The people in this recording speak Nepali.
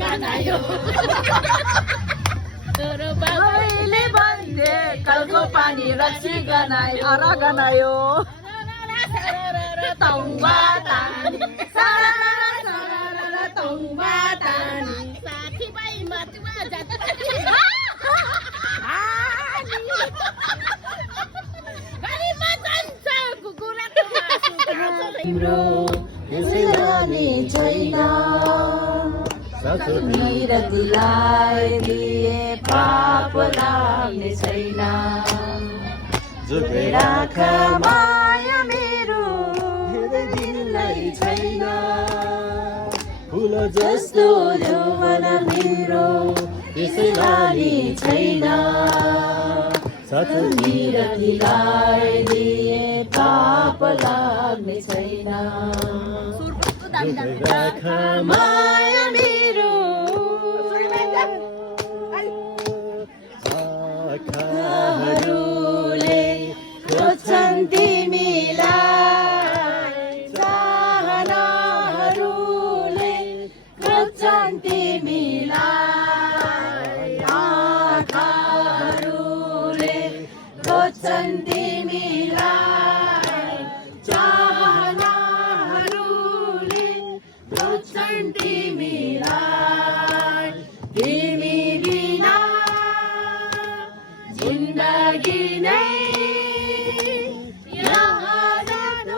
गनायो तर बाबुले भन्थे कलको पानी रक्सी गनायो र गनायो तौबा तानी तौबा तानी साथीभाइ मतुवा जात तिम्रो यसैलानी छैन मेरो दिलाई दिए पाप लाग्ने छैन जोडेर राख माया मेरो हेर्दै दिनलाई छैन फुल जस्तो यौवन मेरो यसैलानी छैन साथ मेरो दिलाई दिए पाप लाग्ने छैन राख माया मेरो आँखाहरूले खोज्छन् तिमीलाई चाहनाहरूले खोज्छन् तिमीलाई आँखाहरूले खोज्छन् तिमीलाई चाहनाहरूले खोज्छन् तिमीलाई तिमी बिना जिन्दगी नै